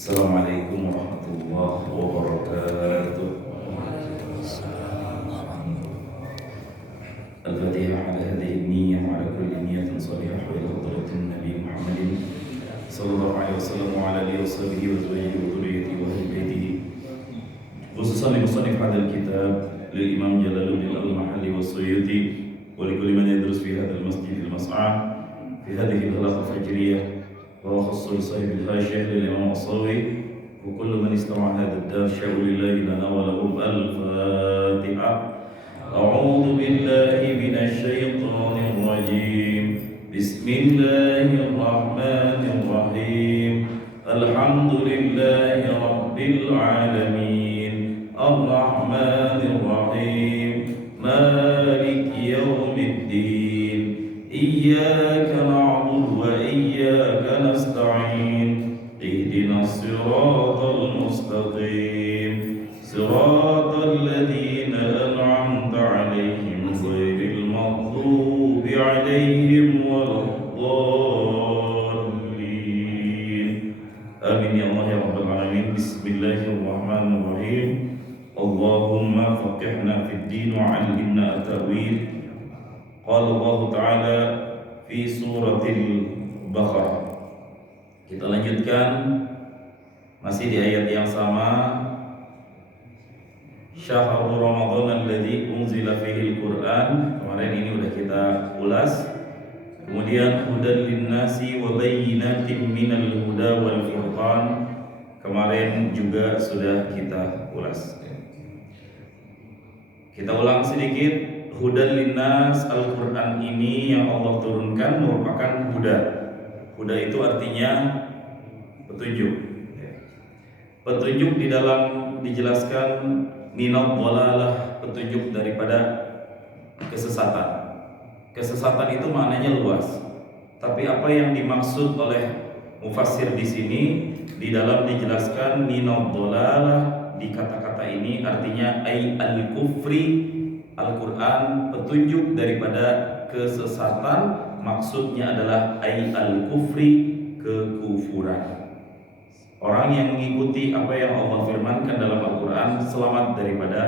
Assalamualaikum warahmatullahi wabarakatuh. Al-Fatihah ala hadhihi niyyah wa ala kulli niyyatin salihah wa ila hadratin Nabi Muhammadin sallallahu alaihi wasallam wa ala alihi wa sahbihi wa zawjihi wa dhurriyyatihi wa ahli baitihi. Khususan li musannif hadzal kitab lil Imam Jalaluddin Al-Mahalli wa Suyuti wa li kulli man yadrus fi hadzal masjid al-mas'a fi hadhihi al-halaqah al-fajriyah wa khassu li sahibil hashiyah lil Imam As-Sawi wa kullu man istama'a hadha ad-dar sya'u lillahi lana wa lahu al-Fatihah. أعوذ بالله من الشيطان الرجيم بسم الله الرحمن الرحيم الحمد لله رب العالمين الرحمن الرحيم مالك يوم الدين إياك نعبد وإياك نستعين اهدنا الصراط المستقيم صراط الذين أنعمت عليهم غير المغضوب عليهم ولا الضالين آمين يا الله يا رب العالمين. بسم الله الرحمن الرحيم اللهم فقهنا في الدين وعلمنا التأويل. قال الله تعالى في سورة البقرة. Kita lanjutkan masih di ayat yang sama. Syahrul Ramadan alladzi unzila fihi al-Qur'an. Kemarin ini udah kita ulas. Kemudian hudan linnasi wa bayyinatin minal huda wal furqan. Kemarin juga sudah kita ulas. Kita ulang sedikit. Hudan linnas, Al-Qur'an ini yang Allah turunkan merupakan huda. Huda itu artinya petunjuk. Petunjuk di dalam dijelaskan minad dhalalah, petunjuk daripada kesesatan. Kesesatan itu maknanya luas. Tapi apa yang dimaksud oleh mufassir di sini di dalam dijelaskan minad dhalalah di kata-kata ini artinya ai al-kufri. Al-Qur'an petunjuk daripada kesesatan, maksudnya adalah ai al-kufri, kekufuran. Orang yang mengikuti apa yang Allah firmankan dalam Al-Quran selamat daripada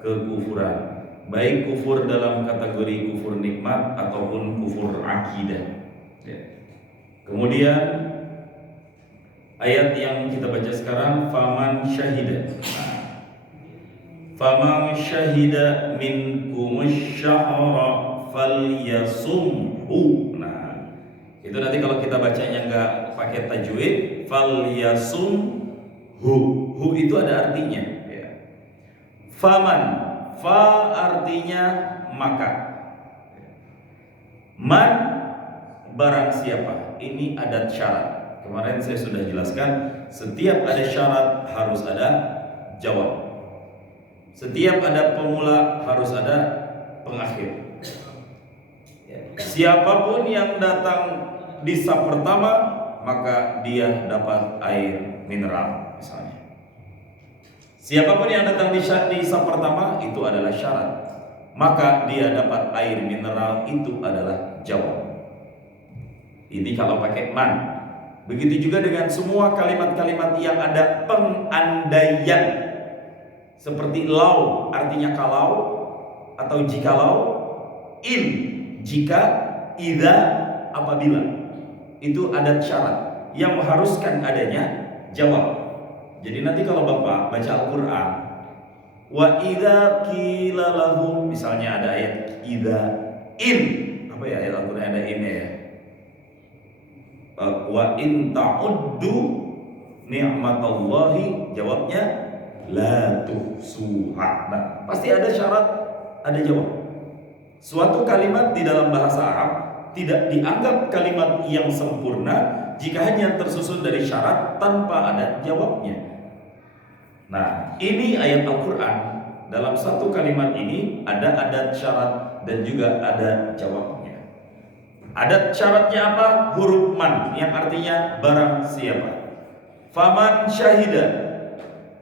kekufuran, baik kufur dalam kategori kufur nikmat ataupun kufur akidah. Kemudian ayat yang kita baca sekarang, faman syahida. Faman syahida minkumus syahra falyasumhu. Nah, itu nanti kalau kita bacanya nggak pakai tajwid, falyasum hu itu ada artinya ya. Faman, fa artinya maka, man barang siapa. Ini adat syarat. Kemarin saya sudah jelaskan, setiap ada syarat harus ada jawab. Setiap ada pemula harus ada pengakhir. Siapapun yang datang di saf pertama, maka dia dapat air mineral misalnya. Siapapun yang datang di saf pertama itu adalah syarat, maka dia dapat air mineral, itu adalah jawab. Ini kalau pakai man. Begitu juga dengan semua kalimat-kalimat yang ada pengandaian. Seperti lau artinya kalau atau jikalau, in jika, idza apabila. Itu adat syarat yang mengharuskan adanya jawab. Jadi nanti kalau Bapak baca Al-Quran, wa idza qila lahum, misalnya ada ayat idza, in, apa ya ayat Al-Quran ada in ya, wa in ta'uddu ni'matallahi, jawabnya la tuhsuha. Nah, pasti ada syarat, ada jawab. Suatu kalimat di dalam bahasa Arab tidak dianggap kalimat yang sempurna jika hanya tersusun dari syarat tanpa ada jawabnya. Nah, ini ayat Al-Quran. Dalam satu kalimat ini ada adat syarat dan juga ada jawabnya. Adat syaratnya apa? Huruf man, yang artinya barang siapa. Faman syahida,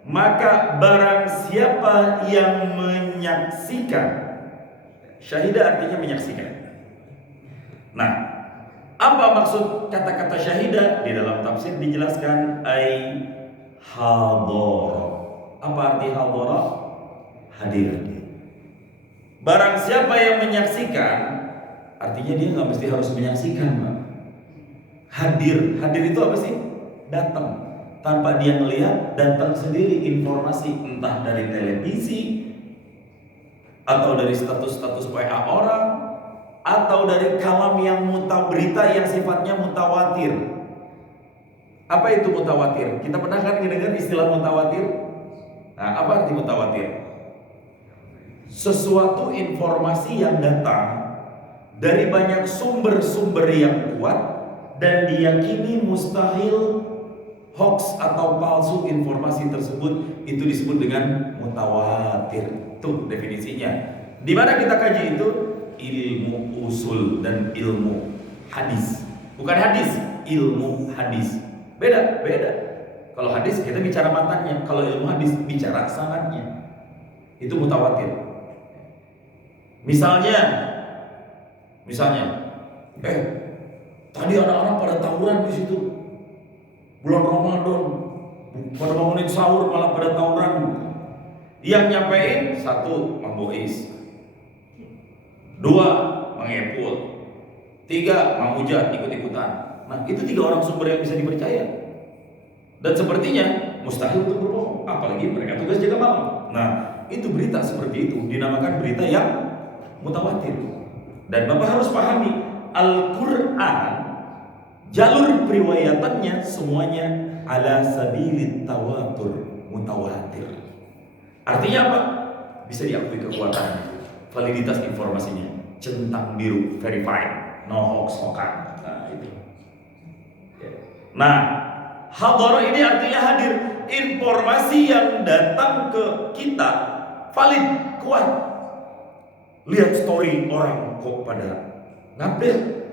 maka barang siapa yang menyaksikan. Syahida artinya menyaksikan. Nah, apa maksud kata-kata syahida? Di dalam tafsir dijelaskan ai hadara. Apa arti hadara? Hadir. Barang siapa yang menyaksikan, artinya dia nggak mesti harus menyaksikan, Pak. Hadir itu apa sih? Datang. Tanpa dia melihat, datang sendiri informasi, entah dari televisi, atau dari status-status WA orang, atau dari kalam yang berita yang sifatnya mutawatir. Apa itu mutawatir? Kita pernah kan mendengar istilah mutawatir? Nah, apa arti mutawatir? Sesuatu informasi yang datang dari banyak sumber-sumber yang kuat dan diyakini mustahil hoax atau palsu informasi tersebut, itu disebut dengan mutawatir. Tuh definisinya. Di mana kita kaji itu? Ilmu usul dan ilmu hadis. Bukan hadis, ilmu hadis. Beda. Kalau hadis kita bicara matanya, kalau ilmu hadis bicara sanadnya. Itu mutawatir. Misalnya, tadi anak-anak pada tawuran di situ. Bulan Ramadan, pada bangunin sahur malah pada tawuran. Yang nyampein satu, Mang Bois. Dua, Mang Epul. Tiga, Mang Ujat ikut-ikutan. Nah, itu 3 orang sumber yang bisa dipercaya. Dan sepertinya mustahil untuk berbohong, apalagi mereka tugas jaga malam. Nah, itu berita seperti itu dinamakan berita yang mutawatir. Dan Bapak harus pahami, Al-Quran jalur periwayatannya semuanya ala sabilit tawatur, mutawatir. Artinya apa? Bisa diakui kekuatannya, validitas informasinya, centang biru, verified, no hoax, hoax. Nah, itu. Nah, hadara ini artinya hadir. Informasi yang datang ke kita valid, kuat. Lihat story orang kok pada ngupdate.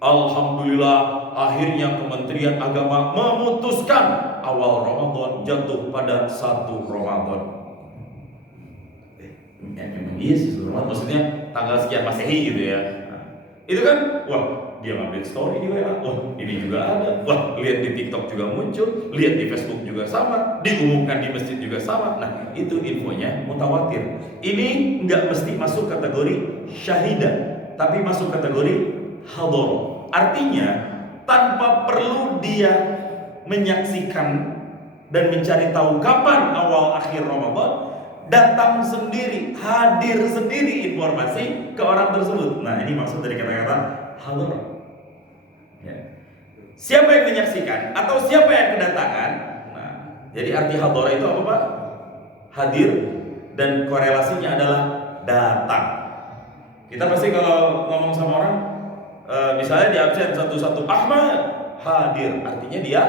Alhamdulillah, akhirnya Kementerian Agama memutuskan awal Ramadan jatuh pada 1 Ramadan. Memang iya sih, Ramadan maksudnya tanggal sekian Masehi gitu ya. Nah, itu kan, wah, dia update story di WA, wah ini juga ada, wah lihat di TikTok juga muncul, lihat di Facebook juga sama, diumumkan di masjid juga sama. Nah, itu infonya mutawatir. Ini nggak mesti masuk kategori syahidah, tapi masuk kategori hadar. Artinya tanpa perlu dia menyaksikan dan mencari tahu kapan awal akhir Ramadan, datang sendiri, hadir sendiri informasi ke orang tersebut. Nah, ini maksud dari kata-kata hadar. Ya. Siapa yang menyaksikan atau siapa yang kedatangan? Nah, jadi arti hadar itu apa, Pak? Hadir, dan korelasinya adalah datang. Kita pasti kalau ngomong sama orang, misalnya di absen satu-satu, Ahmad hadir, artinya dia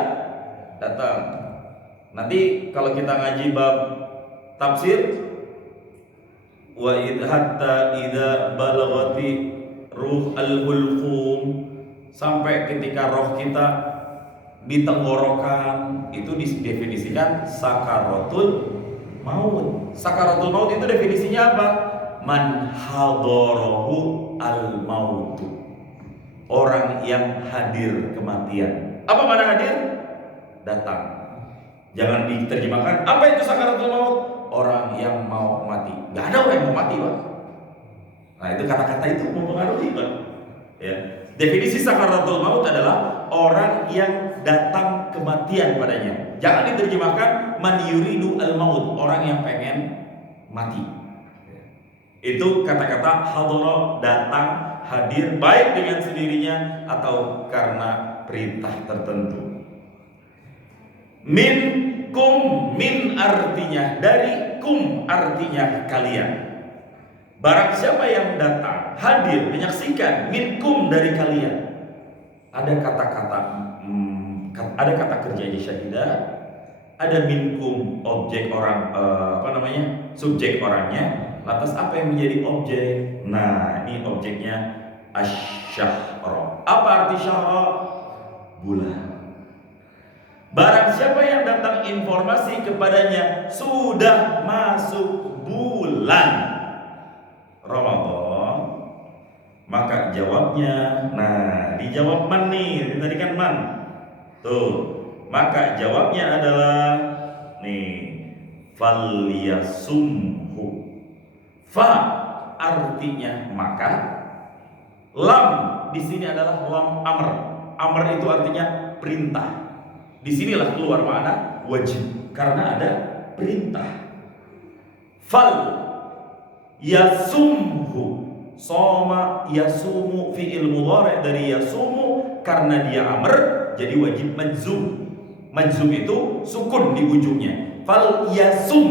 datang. Nanti kalau kita ngaji bab tafsir, wa hatta idza balagati ruh al-hulqum, sampai ketika roh kita di tenggorokan, itu didefinisikan sakaratul maut. Sakaratul maut itu definisinya apa? Man hadarahu al-mautu, orang yang hadir kematian. Apa mana hadir? Datang. Jangan diterjemahkan apa itu sakaratul maut? Orang yang mau mati. Gak ada orang yang mau mati, Pak. Nah, itu kata-kata itu mempengaruhi, Pak. Ya. Definisi sakaratul maut adalah orang yang datang kematian padanya. Jangan diterjemahkan man yuridu al-maut, orang yang pengen mati. Itu kata-kata hadara, datang, hadir, baik dengan sendirinya atau karena perintah tertentu. Min artinya dari, kum artinya kalian. Barang siapa yang datang, hadir, menyaksikan, minkum dari kalian. Ada kata kerjanya syahidah, ada minkum objek orang, subjek orangnya. Lantas apa yang menjadi objek? Nah, ini objeknya asy-syahra. Apa arti syahra? Bulan. Barang siapa yang datang informasi kepadanya sudah masuk bulan Ramadan, maka jawabnya, nah dijawab man nih, tadi kan man. Tuh, Maka jawabnya adalah nih, falyasumhu. Fa artinya maka, lam di sini adalah lam amr. Amr itu artinya perintah. Disinilah keluar makna wajib karena ada perintah. Fal yasumhu, soma yasumu fi'il mudhari dari yasumu, karena dia amr jadi wajib majzum. Majzum itu sukun di ujungnya. Fal yasum,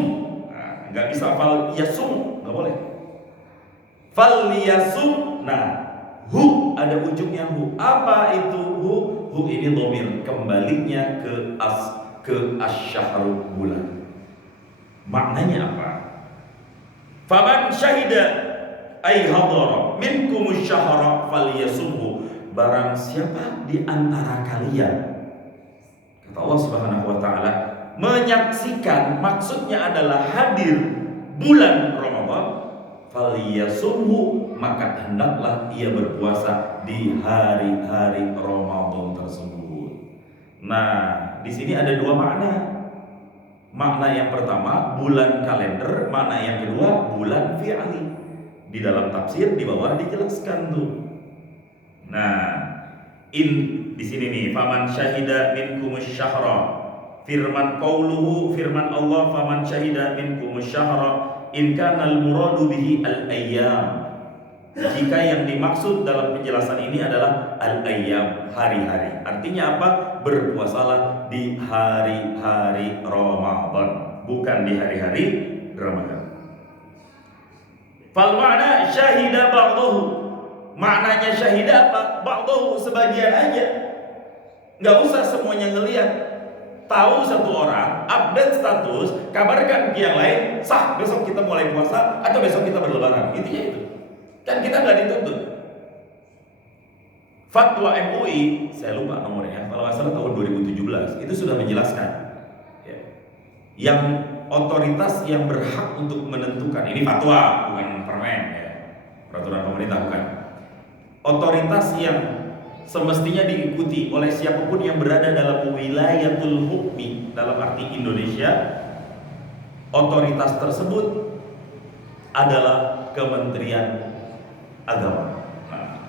nah, nggak bisa fal yasum, nggak boleh. Fal yasum, nah hu ada ujungnya hu. Apa itu hu? Hu ini dhamir, kembalinya ke asyhar, bulan. Maknanya apa? Faman syahida ay hadara minkum asyhara falyasumhu. Barang siapa di antara kalian, kata Allah Subhanahu wa taala, menyaksikan, maksudnya adalah hadir bulan Ramadan, falyasumhu, maka hendaklah ia berpuasa di hari-hari Ramadan tersebut. Nah, di sini ada dua makna. Makna yang pertama bulan kalender, makna yang kedua bulan fi'li. Di dalam tafsir di bawah dijelaskan tuh. Nah, di sini nih, faman syahida minkumus syahra. Firman qauluhu, firman Allah, faman syahida minkumus syahra in kana al-muradu bihi al-ayyam. Jika yang dimaksud dalam penjelasan ini adalah al-ayyam, hari-hari. Artinya apa? Berpuasalah di hari-hari Ramadan, bukan di hari-hari Ramadan. Fal makna syahida ba'dahu. Maknanya syahida apa? Ba'dahu, sebagian aja. Nggak usah semuanya ngelihat. Tahu satu orang, update status, kabarkan ke yang lain, sah besok kita mulai puasa atau besok kita berlebaran. Intinya itu. Kan kita nggak dituntut. Fatwa MUI, saya lupa nomornya, kalau nggak salah tahun 2017, itu sudah menjelaskan ya, yang otoritas yang berhak untuk menentukan, ini fatwa bukan permen ya, peraturan pemerintah bukan. Otoritas yang semestinya diikuti oleh siapapun yang berada dalam wilayatul hukmi, dalam arti Indonesia, otoritas tersebut adalah Kementerian Agama. Nah,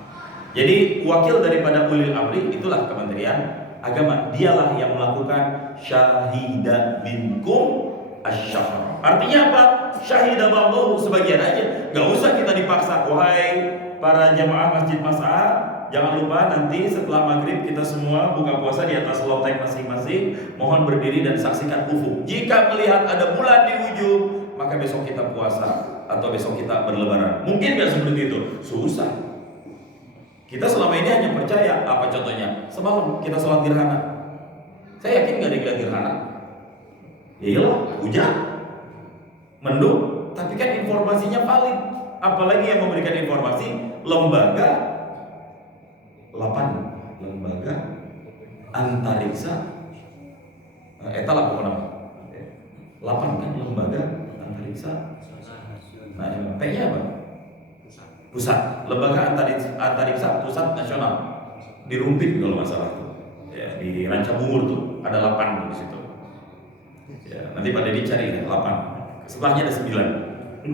jadi wakil daripada ulil amri itulah Kementerian Agama. Dialah yang melakukan syahida minkum asyhar. Artinya apa? Syahida ba'dahu, sebagian aja. Gak usah kita dipaksa. Wahai para jamaah Masjid Mas'ah, jangan lupa nanti setelah maghrib kita semua buka puasa di atas loteng masing-masing. Mohon berdiri dan saksikan ufuk. Jika melihat ada bulan di ujung, maka besok kita puasa atau besok kita berlebaran. Mungkin gak seperti itu? Susah. Kita selama ini hanya percaya, apa contohnya? Semalam kita sholat gerhana. Saya yakin gak ada yang gerhana. Ya iyalah, hujan, mendung, tapi kan informasinya valid. Apalagi yang memberikan informasi lembaga antariksa, eta lah pokoknya 8 kan lembaga antariksa. Nah, P-nya apa? Pusat. Lembaga antariksa pusat nasional di Rumpin kalau nggak salah tuh. Ya, di Rancabungur tuh ada 8 di situ. Ya, nanti Pak Deddy cari 8. Setelahnya ada 9.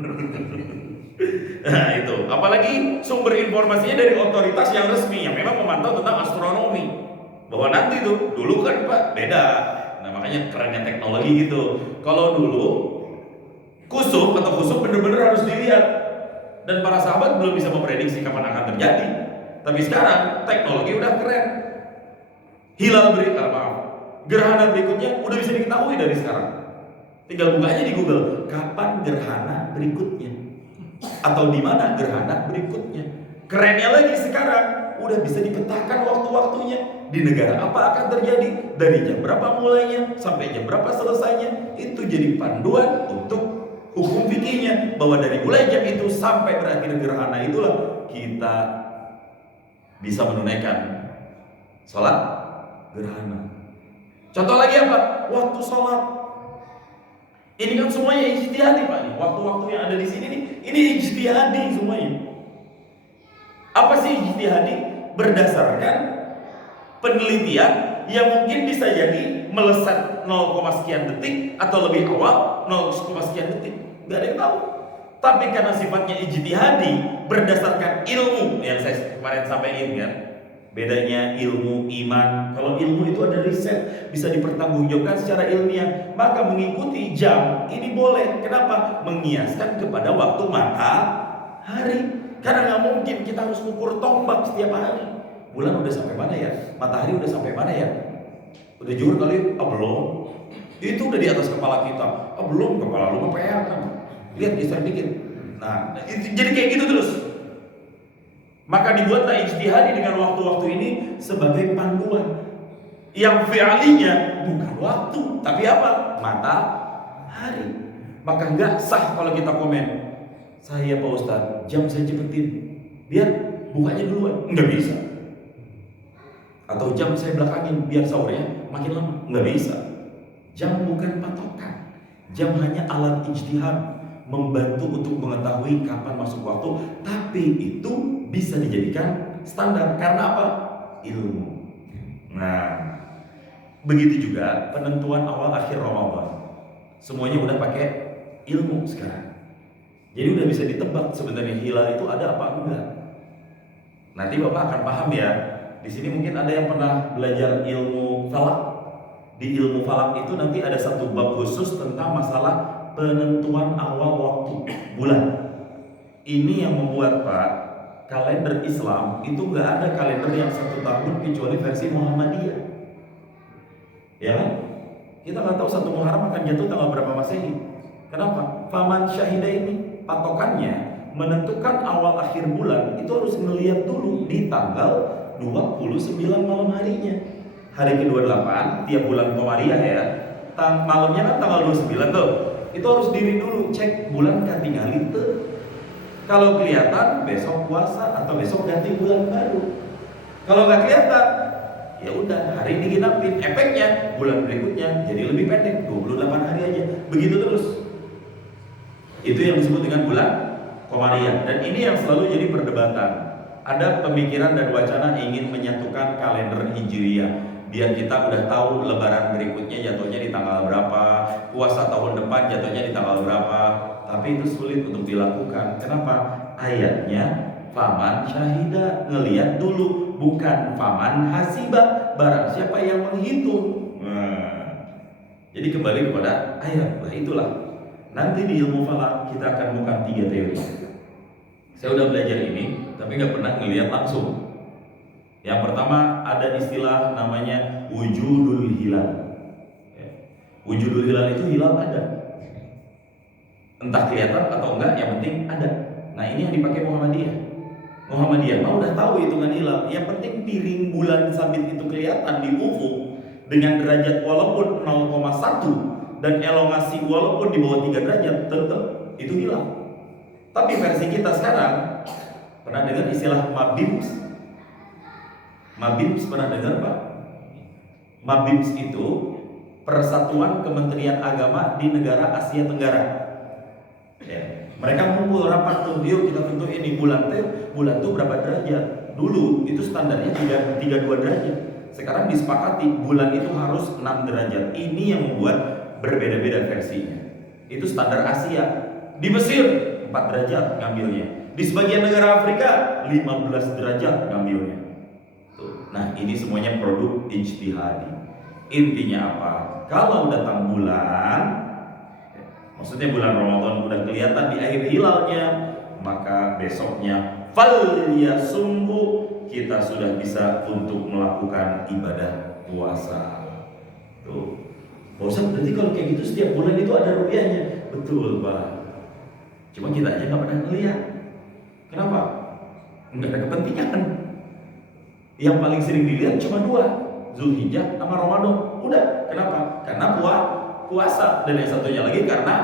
Nah, itu. Apalagi sumber informasinya dari otoritas yang resmi yang memang memantau tentang astronomi. Bahwa nanti tuh, dulu kan Pak beda. Nah, makanya kerennya teknologi gitu. Kalau dulu kusuf bener-bener harus dilihat, dan para sahabat belum bisa memprediksi kapan akan terjadi. Tapi sekarang teknologi udah keren. Gerhana berikutnya udah bisa diketahui dari sekarang. Tinggal buka aja di Google, kapan gerhana berikutnya atau di mana gerhana berikutnya. Kerennya lagi sekarang udah bisa dipetakan waktu-waktunya, di negara apa akan terjadi, dari jam berapa mulainya sampai jam berapa selesainya. Itu jadi panduan untuk hukum fikihnya, bahwa dari mulai jam itu sampai berakhir gerhana itulah kita bisa menunaikan sholat gerhana. Contoh lagi apa? Waktu sholat. Ini kan semuanya ijtihadi Pak nih. Waktu-waktu yang ada di sini nih, ini ijtihadi semuanya. Apa sih ijtihadi? Berdasarkan penelitian yang mungkin bisa jadi melesat 0, sekian detik atau lebih awal 0, sekian detik. Gak ada yang tahu. Tapi karena sifatnya ijtihadi berdasarkan ilmu yang saya kemarin sampaikan kan, bedanya ilmu iman. Kalau ilmu itu ada riset, bisa dipertanggungjawabkan secara ilmiah, maka mengikuti jam ini boleh. Kenapa? Mengiaskan kepada waktu matahari. Karena nggak mungkin kita harus ukur tombak setiap hari. Bulan udah sampai mana ya? Matahari udah sampai mana ya? Udah juhur kali? Belum. Itu udah di atas kepala kita. Belum, kepala lu mah PR kan. Lihat geser dikit. Nah, jadi kayak gitu terus. Maka dibuatlah ijtihadi dengan waktu-waktu ini sebagai panduan yang fi'alinya bukan waktu, tapi apa? Matahari. Maka nggak sah kalau kita komen, saya Pak Ustadz, jam saya cepetin, biar bukanya duluan. Nggak bisa. Atau jam saya belakangin, biar sahurnya makin lama. Nggak bisa. Jam bukan patokan. Jam hanya alat ijtihad, membantu untuk mengetahui kapan masuk waktu, tapi itu bisa dijadikan standar karena apa? Ilmu. Nah, begitu juga penentuan awal akhir Ramadan. Semuanya udah pakai ilmu sekarang. Jadi udah bisa ditebak sebenarnya hilal itu ada apa enggak. Nanti Bapak akan paham ya. Di sini mungkin ada yang pernah belajar ilmu falak. Di ilmu falak itu nanti ada satu bab khusus tentang masalah penentuan awal waktu bulan. Ini yang membuat Pak, kalender Islam itu nggak ada kalender yang 1 tahun kecuali versi Muhammadiyah. Ya kan? Kita nggak tahu 1 Muharram akan jatuh tanggal berapa Masehi. Kenapa? Faman syahida ini patokannya menentukan awal akhir bulan itu harus ngelihat dulu di tanggal 29 malam harinya. Hari ke-28 tiap bulan Qamariyah ya. Malamnya kan tanggal 29 tuh. Itu harus diri dulu cek bulan katingali itu. Kalau kelihatan besok puasa atau besok ganti bulan baru. Kalau nggak kelihatan, ya udah hari digenapin. Efeknya bulan berikutnya jadi lebih pendek, 28 hari aja. Begitu terus. Itu yang disebut dengan bulan Qamariyah. Dan ini yang selalu jadi perdebatan. Ada pemikiran dan wacana ingin menyatukan kalender Hijriyah. Biar kita udah tahu lebaran berikutnya jatuhnya di tanggal berapa, puasa tahun depan jatuhnya di tanggal berapa. Tapi itu sulit untuk dilakukan. Kenapa? Ayatnya faman syahida, ngelihat dulu, bukan faman hasiba, barang siapa yang menghitung. Jadi kembali kepada ayat. Nah itulah. Nanti di ilmu falak kita akan buka 3 teori. Saya udah belajar ini, tapi nggak pernah ngelihat langsung. Yang pertama ada istilah namanya wujudul hilal. Wujudul hilal itu hilal ada, entah kelihatan atau enggak, yang penting ada. Nah ini yang dipakai Muhammadiyah. Muhammadiyah mau udah tahu hitungan hilal. Yang penting piring bulan sabit itu kelihatan di ufuk dengan derajat walaupun 0,1 dan elongasi walaupun di bawah 3 derajat, tetap itu hilal. Tapi versi kita sekarang pernah dengar istilah mabims? Mabims pernah dengar Pak? Mabims itu Persatuan Kementerian Agama di negara Asia Tenggara. Ya, mereka ngumpul rapat tuh, yuk kita tentuin ini bulan tuh berapa derajat. Dulu itu standarnya 32 derajat. Sekarang disepakati bulan itu harus 6 derajat. Ini yang membuat berbeda-beda versinya. Itu standar Asia. Di Mesir 4 derajat ngambilnya. Di sebagian negara Afrika 15 derajat ngambilnya. Nah ini semuanya produk ijtihadi. Intinya apa? Kalau datang bulan, maksudnya bulan Ramadan udah kelihatan di akhir hilalnya, maka besoknya falyasumhu, kita sudah bisa untuk melakukan ibadah puasa. Tuh. Bosan berarti kalau kayak gitu setiap bulan itu ada rupiahnya. Betul Pak. Cuma kita aja nggak pernah ngeliat. Kenapa? Nggak ada kepentingan. Yang paling sering dilihat cuma 2, Zulhijjah sama Ramadan. Udah, kenapa? Karena puasa. Dan yang satunya lagi karena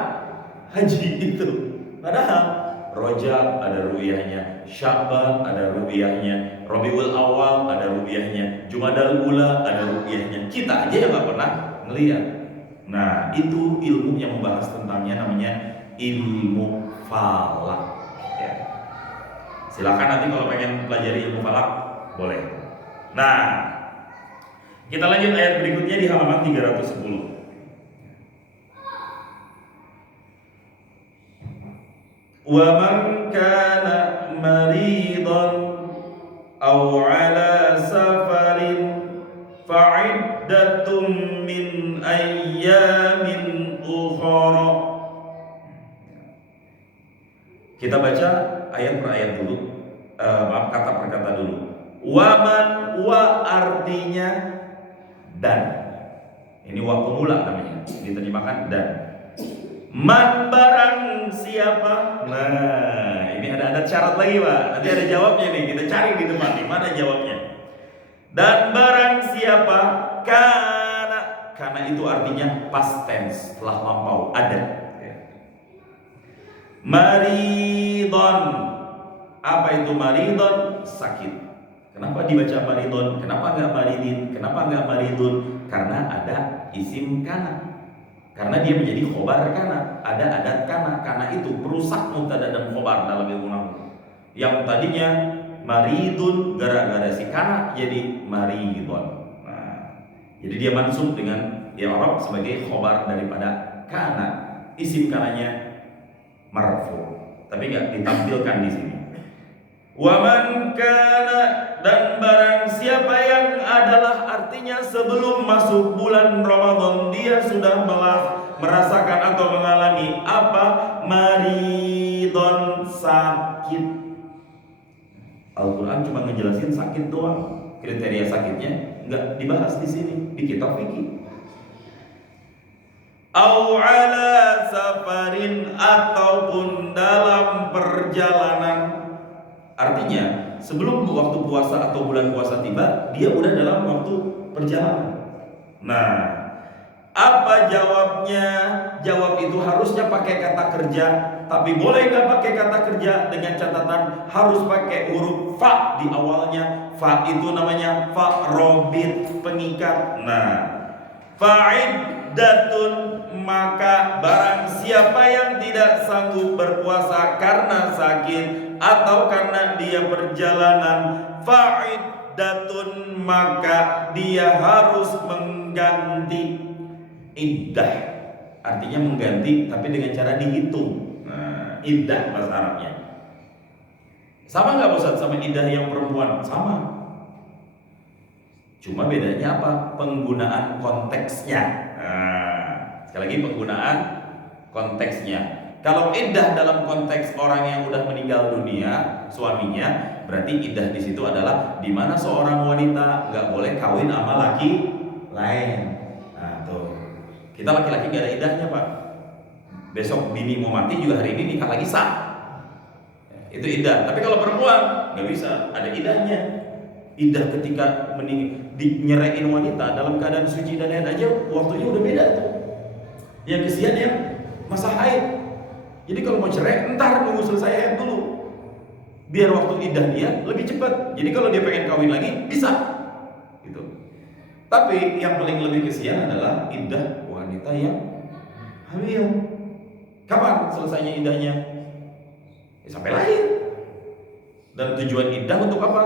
haji itu. Padahal Rajab ada ru'yahnya, Sya'ban ada ru'yahnya, Rabiul Awal ada ru'yahnya, Jumadal Ula ada ru'yahnya. Kita aja yang gak pernah ngelihat. Nah itu ilmu yang membahas tentangnya, namanya ilmu falak ya. Silakan nanti kalau pengen pelajari ilmu falak boleh. Nah, Kita lanjut ayat berikutnya di halaman 310. Wa man kana maridan aw ala safarin fa'iddatun min ayyamin ukhra. Kita baca ayat per ayat dulu, kata per kata dulu. Waman, wa artinya dan. Ini wa pemula namanya, diterjemahkan dan. Man barang siapa. Nah, ini ada syarat lagi Pak. Nanti ada jawabnya nih, kita cari di depan nih, mana jawabnya. Dan barang siapa, karena itu artinya past tense, telah lampau, ada. Maridon. Apa itu maridon? Sakit. Kenapa dibaca maridon? Kenapa enggak maridin? Kenapa enggak maridun? Karena ada isim kana. Karena dia menjadi khobar kana. Ada adat kana. Karena itu perusak mubtada dan khobar dalam ilmu nahwu. Yang tadinya maridun, gara-gara si kana jadi maridon. Nah, jadi dia mansub dengan i'rab sebagai khobar daripada kana. Isim kananya marfu, tapi nggak ditampilkan di sini. Waman kana, dan barang siapa yang adalah artinya sebelum masuk bulan Ramadan dia sudah merasakan atau mengalami apa? Maridon, sakit. Al-Quran cuma ngejelasin sakit doang, kriteria sakitnya nggak dibahas di sini di kitab fikih. Au ala safarin, ataupun dalam perjalanan. Artinya sebelum waktu puasa atau bulan puasa tiba, dia udah dalam waktu perjalanan. Nah, apa jawabnya? Jawab itu harusnya pakai kata kerja, tapi boleh nggak pakai kata kerja dengan catatan harus pakai huruf fa di awalnya. Fa itu namanya fa robit, pengikat. Nah, fa'iddatun, maka barang siapa yang tidak sanggup berpuasa karena sakit atau karena dia perjalanan, fa'iddatun, maka dia harus mengganti. Iddah artinya mengganti, tapi dengan cara dihitung. Nah, iddah bahasa Arabnya. Sama nggak Ustaz sama iddah yang perempuan? Sama. Cuma bedanya apa? Penggunaan konteksnya. Nah, sekali lagi penggunaan konteksnya. Kalau iddah dalam konteks orang yang udah meninggal dunia, suaminya, berarti iddah di situ adalah di mana seorang wanita nggak boleh kawin sama laki lain. Nah tuh, kita laki-laki nggak ada iddahnya Pak. Besok bini mau mati juga hari ini nikah lagi sah. Itu iddah. Tapi kalau perempuan nggak bisa, ada iddahnya. Iddah ketika nyeraiin wanita dalam keadaan suci dan haid aja waktunya udah beda tuh. Yang kesian ya masa haid. Jadi kalau mau cerai entar nunggu selesai haid dulu, biar waktu iddah dia lebih cepat. Jadi kalau dia pengen kawin lagi bisa gitu. Tapi yang paling lebih kesian adalah iddah wanita yang hamil. Kapan selesainya iddahnya? Ya, sampai lahir. Dan tujuan iddah untuk apa?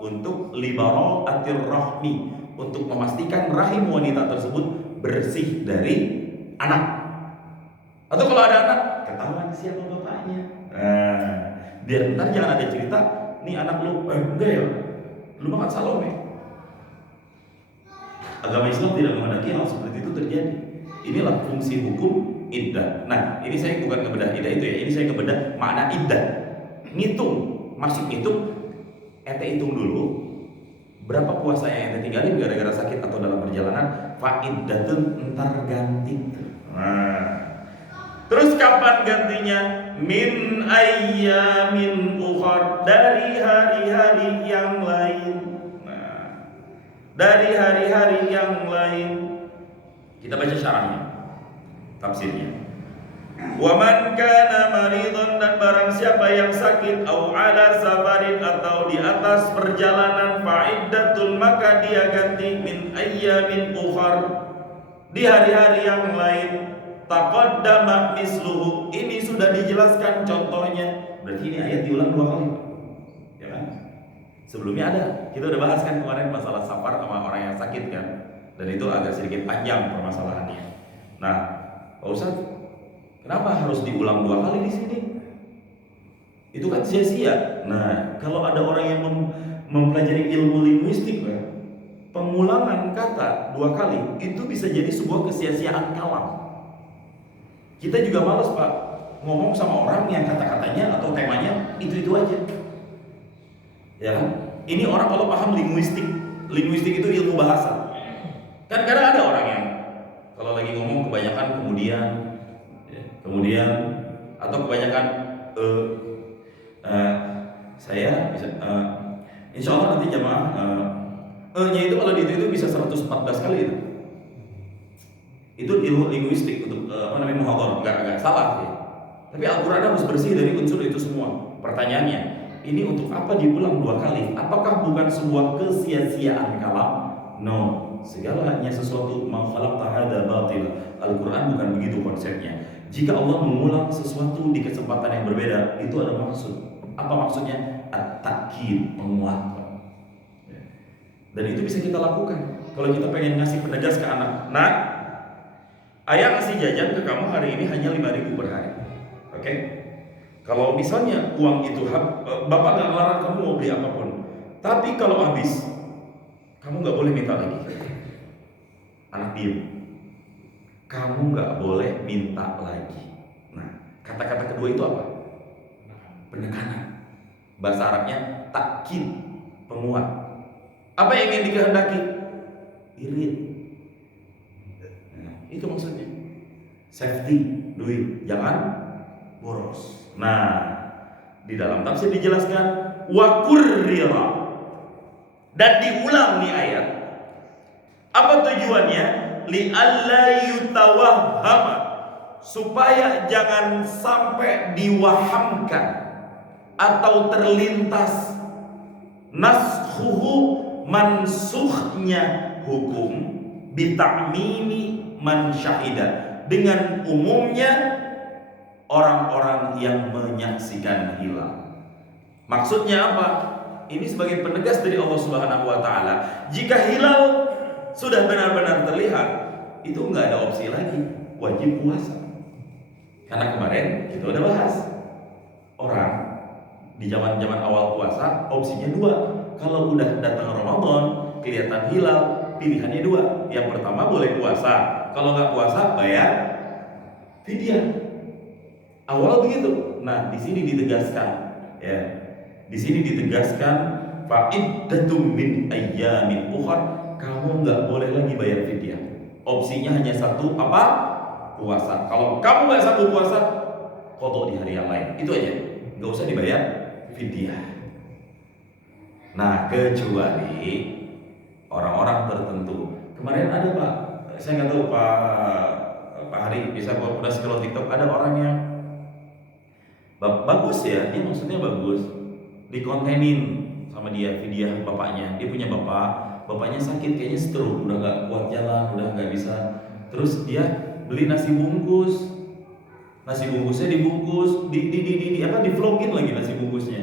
Untuk libara'atir rahmi, untuk memastikan rahim wanita tersebut bersih dari anak. Atau kalau ada anak, ketahuan siapa bapaknya. Nah, biar ntar jangan ada cerita, nih anak lu, enggak ya, lu makan Salome. Agama Islam tidak menghendaki hal seperti itu terjadi. Inilah fungsi hukum iddah. Nah, ini saya bukan ngebedah iddah itu ya, ini saya ngebedah makna iddah. Ngitung, masih ngitung. Ente hitung dulu berapa puasa yang ente tinggalin gara-gara sakit atau dalam perjalanan, fa'iddatun, entar ganti. Nah, terus kapan gantinya? Min ayyamin ukhar, dari hari-hari yang lain. Nah, dari hari-hari yang lain. Kita baca syarahnya, tafsirnya. Wa man kana maridun, dan barang siapa yang sakit, au ala safarin, atau di atas perjalanan, fa'iddatun, maka dia ganti min ayyamin ukhar, di hari-hari yang lain. Taqaddama misluhu, ini sudah dijelaskan contohnya. Berarti ini ayat diulang 2 kali, ya kan? Sebelumnya ada, kita udah bahas kan kemarin masalah safar sama orang yang sakit kan. Dan itu agak sedikit panjang permasalahannya. Nah, Pak Ustadz, kenapa harus diulang 2 kali di sini? Itu kan sia-sia. Nah, kalau ada orang yang mempelajari ilmu linguistik, pengulangan kata 2 kali itu bisa jadi sebuah kesia-siaan kalam. Kita juga malas, Pak, ngomong sama orang yang kata-katanya atau temanya itu-itu aja. Ya kan? Ini orang kalau paham linguistik itu ilmu bahasa. Kan kadang ada orang yang kalau lagi ngomong kebanyakan kemudian atau kebanyakan saya bisa insya Allah nanti jamaah nya itu kalau itu bisa 114 kali itu. Itu ilmu linguistik untuk muhadharah, enggak salah sih. Tapi Al-Qur'an harus bersih dari unsur itu semua. Pertanyaannya, ini untuk apa diulang 2 kali? Apakah bukan sebuah kesia-siaan kalam? No, segalanya sesuatu ma khalaqta hadza batil. Al-Qur'an bukan begitu konsepnya. Jika Allah mengulang sesuatu di kesempatan yang berbeda, itu ada maksud. Apa maksudnya? At-ta'kid, penguatan. Dan itu bisa kita lakukan. Kalau kita pengen ngasih penegas ke anak, nah, ayah ngasih jajan ke kamu hari ini hanya 5.000 per hari. Oke? Kalau misalnya uang itu bapak nggak larang kamu mau beli apapun, tapi kalau habis, kamu nggak boleh minta lagi. Anak diem. Kamu nggak boleh minta lagi. Nah, kata-kata kedua itu apa? Penekanan. Bahasa Arabnya takkid, penguat. Apa yang ingin dikehendaki? Irit. Nah, itu maksudnya. Safety, duit, jangan boros. Nah, di dalam tafsir dijelaskan wa kurrira, dan diulang nih ayat. Apa tujuannya? Li alla yutawahhama, supaya jangan sampai diwahamkan atau terlintas naskhuhu, mansukhnya hukum bita'mimi man syahida, dengan umumnya orang-orang yang menyaksikan hilal. Maksudnya apa? Ini sebagai penegas dari Allah Subhanahu wa taala. Jika hilal sudah benar-benar terlihat, itu nggak ada opsi lagi, wajib puasa. Karena kemarin kita udah bahas, orang di zaman-zaman awal puasa opsinya 2. Kalau udah datang Ramadan, kelihatan hilal, pilihannya 2. Yang pertama boleh puasa, kalau nggak puasa bayar fidyah. Awal begitu. Nah, di sini ditegaskan, ya. Di sini ditegaskan fa'iddatum min ayyamin ukhra, kamu nggak boleh lagi bayar fidyah. Opsinya hanya 1, apa? Puasa. Kalau kamu nggak sanggup puasa, qadha di hari yang lain. Itu aja. Nggak usah dibayar fidyah. Nah, kecuali orang-orang tertentu. Kemarin ada, Pak, saya nggak tahu Pak Hari bisa udah scroll TikTok, ada orang yang bagus ya, dia maksudnya bagus, dikontenin sama dia fidyah bapaknya. Dia punya bapaknya sakit, kayaknya stroke, udah nggak kuat jalan, udah nggak bisa. Terus dia beli nasi bungkusnya dibungkus, di vlogin lagi nasi bungkusnya.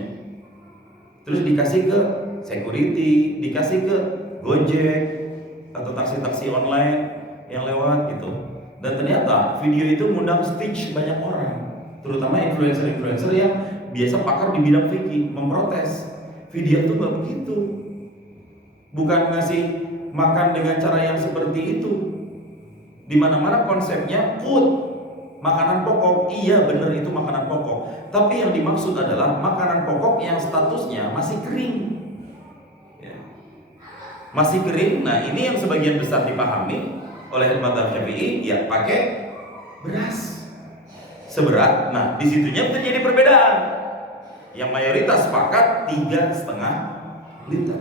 Terus dikasih ke security, dikasih ke Gojek atau taksi-taksi online yang lewat gitu. Dan ternyata video itu mengundang speech banyak orang, terutama influencer yang biasa pakar di bidang fikih, memprotes. Video itu nggak begitu. Bukan ngasih makan dengan cara yang seperti itu. Di mana-mana konsepnya food, makanan pokok. Iya, benar, itu makanan pokok. Tapi yang dimaksud adalah makanan pokok yang statusnya masih kering, ya. Masih kering. Nah, ini yang sebagian besar dipahami oleh mazhab Syafi'i, ya pakai beras seberat. Nah, disitunya terjadi perbedaan. Yang mayoritas sepakat 3,5 liter.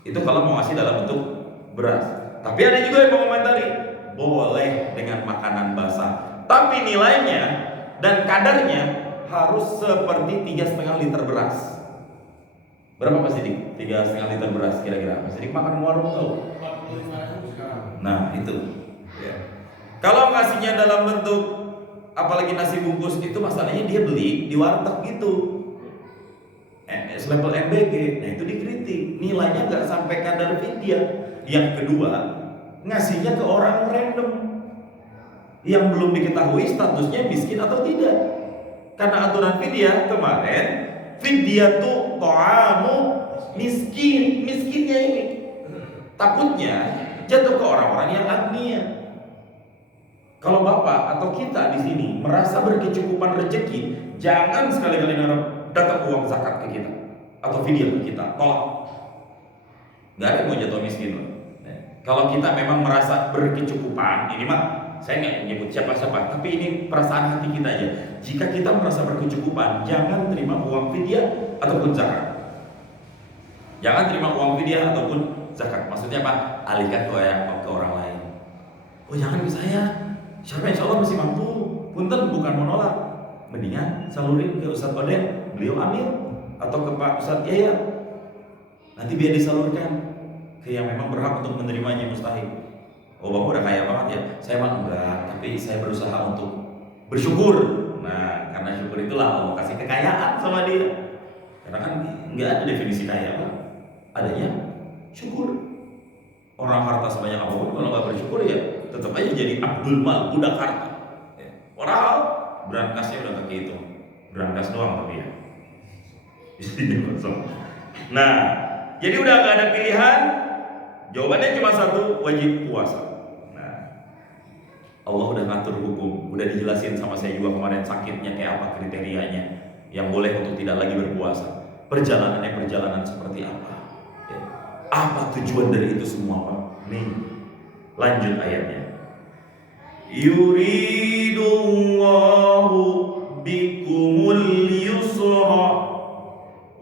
Itu kalau mau ngasih dalam bentuk beras. Tapi ada juga yang mengomentari boleh dengan makanan basah, tapi nilainya dan kadarnya harus seperti 3,5 liter beras. Berapa Pak Sidik? 3,5 liter beras kira-kira. Pak Sidik makan warung tahu? Nah itu ya. Kalau ngasihnya dalam bentuk apalagi nasi bungkus, itu masalahnya dia beli di warteg gitu, level MBG. Nah itu dikritik, nilainya nggak sampai kadar fidyah. Yang kedua, ngasihnya ke orang random yang belum diketahui statusnya miskin atau tidak. Karena aturan fidyah kemarin, fidyah tuh ta'amu miskin, miskinnya ini takutnya jatuh ke orang-orang yang agnia. Kalau bapak atau kita di sini merasa berkecukupan rezeki, jangan sekali-kali datang uang zakat ke kita atau fidyah ke kita, tolak. Nggak ada yang mau jatuh miskin. Kalau kita memang merasa berkecukupan, ini mah saya nggak menyebut siapa-siapa, tapi ini perasaan hati kita aja. Jika kita merasa berkecukupan, jangan terima uang fidyah ataupun zakat. Jangan terima uang fidyah ataupun zakat. Maksudnya apa? Alihkan ke orang lain. Oh jangan ke saya. Siapa insya Allah masih mampu. Punten bukan menolak. Mendingan salurin ke Ustadz Oden, beliau ambil, atau ke Pak Ustadz Yaya. Nanti biar disalurkan ke yang memang berhak untuk menerimanya, mustahil. Oh bapak udah kaya banget ya. Saya mah enggak, tapi saya berusaha untuk bersyukur. Nah karena syukur itulah Allah kasih kekayaan sama dia. Karena kan nggak ada definisi kaya, Pak. Adanya syukur. Orang harta sebanyak apapun kalau nggak bersyukur ya tetap aja jadi Abdul Mal, budak harta. Orang berangkasnya udah kayak itu, berangkas doang tapi ya. Nah, jadi udah nggak ada pilihan. Jawabannya cuma satu, wajib puasa. Nah, Allah udah ngatur hukum, udah dijelasin sama saya juga kemarin sakitnya kayak apa kriterianya yang boleh untuk tidak lagi berpuasa. Perjalanan seperti apa? Ya. Apa tujuan dari itu semua, Pak? Nih, lanjut ayatnya. Yuridullahu bikumul yusra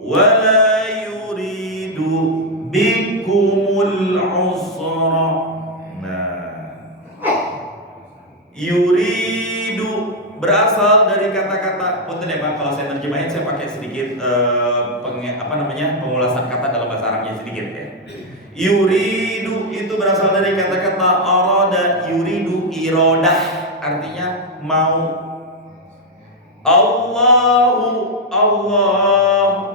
wa la yuridu bikumul usra. Nah, yuridu berasal dari kata-kata, punten ya Pak, kalau saya terjemahin saya pakai sedikit pengulasan kata dalam bahasa Arabnya sedikit ya. Yuridu itu berasal dari kata-kata arada, yuridu iradah, artinya mau. Allah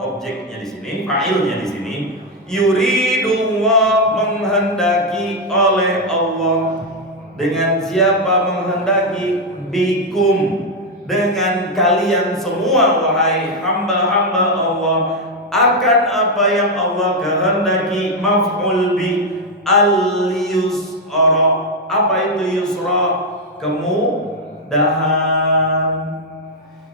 objeknya di sini, fa'ilnya di sini. Yuridu wa menghendaki oleh Allah. Dengan siapa menghendaki? Bikum, dengan kalian semua wahai hamba-hamba Allah, akan apa yang Allah kehendaki. Maf'ul bi al-yusra. Apa itu yusra? Kemudahan.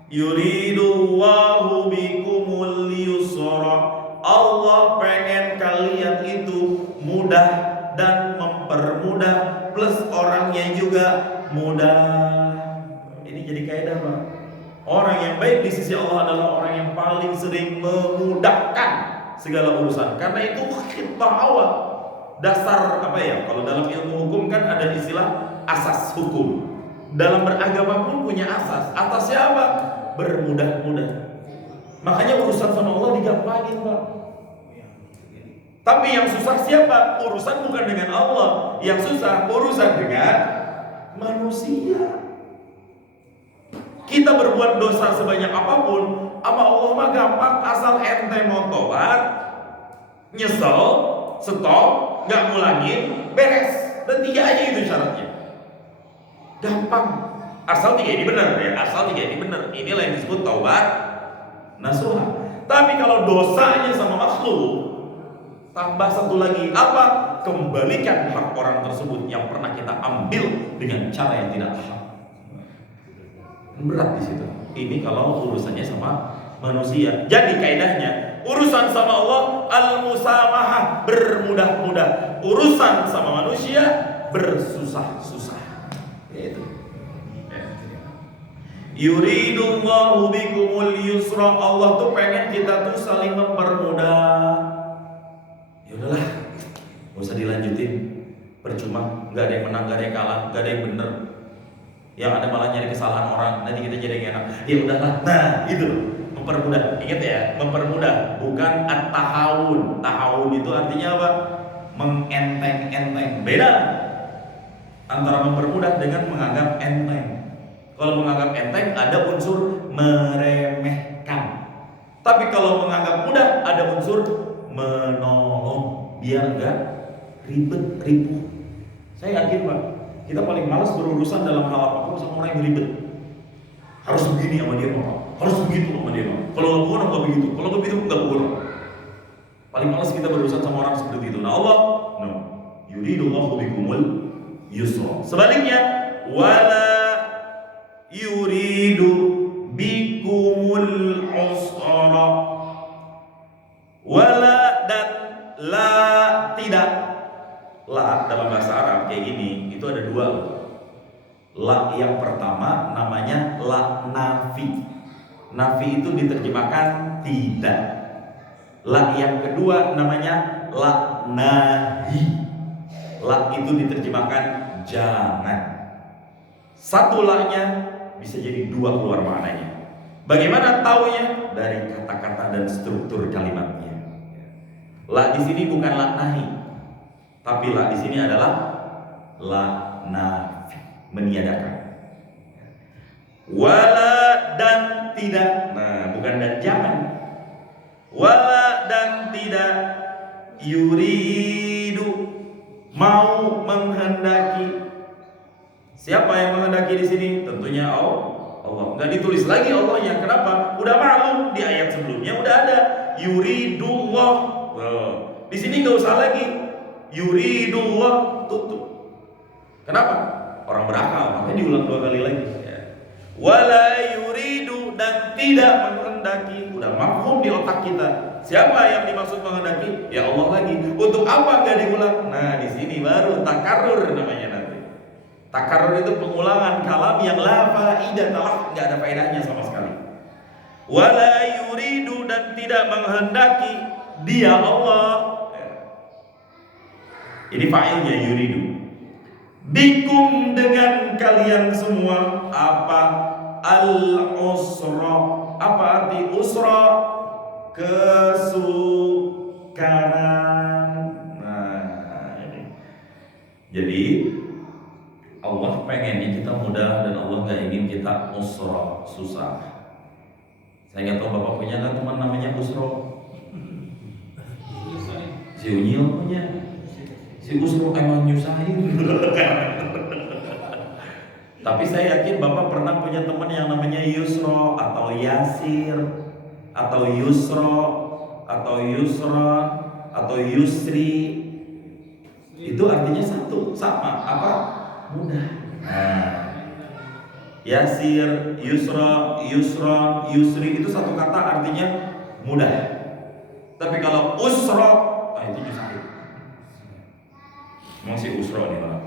Yuridullahu bikumul yusra. Allah pengen kalian itu mudah dan mempermudah, plus orangnya juga mudah. Ini jadi kaidah, Pak. Orang yang baik di sisi Allah adalah orang yang paling sering memudahkan segala urusan. Karena itu khitbah awal. Dasar apa ya? Kalau dalam ilmu hukum kan ada istilah asas hukum. Dalam beragama pun punya asas. Atasnya apa? Bermudah-mudah. Makanya urusan sama Allah digampangin, Pak. Tapi yang susah siapa? Urusan bukan dengan Allah. Yang susah urusan dengan manusia. Kita berbuat dosa sebanyak apapun, sama Allah mah gampang, asal ente mau tobat, nyesel, stop, nggak ngulangin, beres. Dan 3 aja itu syaratnya. Gampang. Asal 3 ini benar ya, asal 3 ini benar. Inilah yang disebut taubat nasuha. Tapi kalau dosanya sama makhluk, tambah satu lagi apa? Kembalikan hak orang tersebut yang pernah kita ambil dengan cara yang tidak hak. Berat di situ. Ini kalau urusannya sama manusia. Jadi kaidahnya, urusan sama Allah al-musamahah, bermudah-mudah. Urusan sama manusia bersusah-susah. Itu. Yuridullahu bikumul yusra. Allah tuh pengen kita tuh saling mempermudah. Ya udahlah, gak usah dilanjutin. Percuma, nggak ada yang menang, nggak ada yang kalah, nggak ada yang bener. Yang ada malah nyari kesalahan orang, nanti kita jadi yang enak. Ya udahlah. Nah, itu mempermudah. Ingat ya, mempermudah, bukan at-tahawun. Tahawun itu artinya apa? Mengenteng-enteng. Beda antara mempermudah dengan menganggap enteng. Kalau menganggap enteng ada unsur meremehkan. Tapi kalau menganggap mudah ada unsur menolong, biar enggak ribet, ribuh. Saya yakin Pak, kita paling malas berurusan dalam hal apapun sama orang yang ribet. Harus begini sama dia Pak, harus begitu sama dia Pak. Kalau nggak begitu nggak begitu, kalau nggak begitu nggak begitu. Paling malas kita berurusan sama orang seperti itu. Nah Allah, no, yuridullahu bikumul yusra. Sebaliknya, wala yuridu bikumul usra. Wala dan la tidak. La dalam bahasa Arab kayak gini, itu ada dua. La yang pertama namanya la nafi. Nafi itu diterjemahkan tidak. La yang kedua namanya la nahi. La itu diterjemahkan jangan. Satu la-nya bisa jadi dua keluar maknanya. Bagaimana taunya? Dari kata-kata dan struktur kalimatnya. La di sini bukan la nahi, tapi la di sini adalah la nafi, meniadakan. Wala dan tidak. Nah, bukan dan jangan. Wala dan tidak yuridu, mau menghendaki. Siapa yang menghendaki di sini? Tentunya Allah. Enggak ditulis lagi Allahnya. Kenapa? Udah maklum di ayat sebelumnya udah ada yuridullah. Di sini enggak usah lagi yuridullah, tutup. Kenapa? Orang berakal, makanya diulang dua kali lagi. Wala yuridu, dan tidak menghendaki. Udah mafhum di otak kita. Siapa yang dimaksud menghendaki? Ya Allah lagi. Untuk apa enggak diulang? Nah, di sini baru takarrur namanya nanti. Takarrur itu pengulangan kalam yang la faidah, enggak ada faedahnya sama sekali. Wala yuridu, dan tidak menghendaki dia Allah. Ini fa'ilnya yuridu. Bikum, dengan kalian semua, apa? Al-usra. Apa arti usra? Kesukaran. Nah, ini. Jadi Allah pengennya kita mudah, dan Allah gak ingin kita usra, susah. Saya nggak tahu Bapak punya kan teman namanya Usro? Si Unyil punya. Si Usro emang nyusahin. Tapi saya yakin Bapak pernah punya teman yang namanya Yusro, atau Yasir, atau Yusro, atau Yusron, atau Yusri. Itu artinya satu, sama, apa? Mudah. Nah, Yasir, Yusra, Yusron, Yusri itu satu kata artinya mudah. Tapi kalau Usra, itu nyusahin. Emang si Usra nih orang.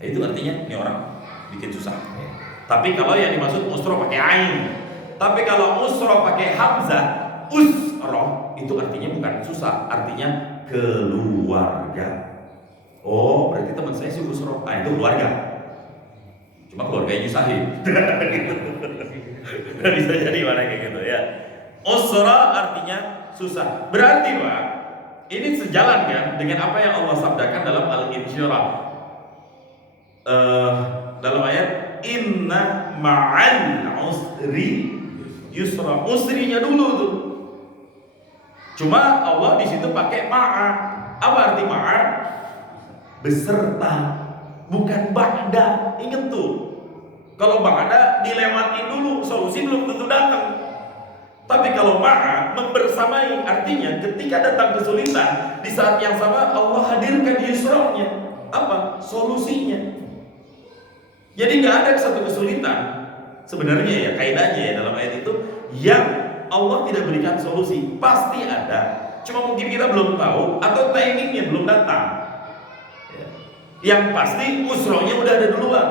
Itu artinya ini orang bikin susah. Tapi kalau yang dimaksud Usra pakai ain. Tapi kalau Usra pakai hamzah, Usra itu artinya bukan susah, artinya keluarga. Oh, berarti teman saya si Usra, itu keluarga. Cuma keluarganya nyusahin. Bisa jadi mana kayak gitu ya. Usra artinya susah. Berarti Pak, ini sejalan kan dengan apa yang Allah sabdakan dalam Al-Insyirah. Dalam ayat inna ma'al usri yusra. Usrinya dulu tuh. Cuma Allah di situ pakai ma'a. Apa arti ma'a? Beserta, bukan ba'da. Ingat tuh. Kalau ba'da dilewatin dulu, solusi belum tentu datang. Tapi kalau ma'a membersamai, artinya ketika datang kesulitan, di saat yang sama Allah hadirkan yusra'nya. Apa? Solusinya. Jadi nggak ada satu kesulitan sebenarnya ya, kaidahnya ya dalam ayat itu yang Allah tidak berikan solusi. Pasti ada, cuma mungkin kita belum tahu atau timingnya belum datang. Yang pasti usronya udah ada duluan.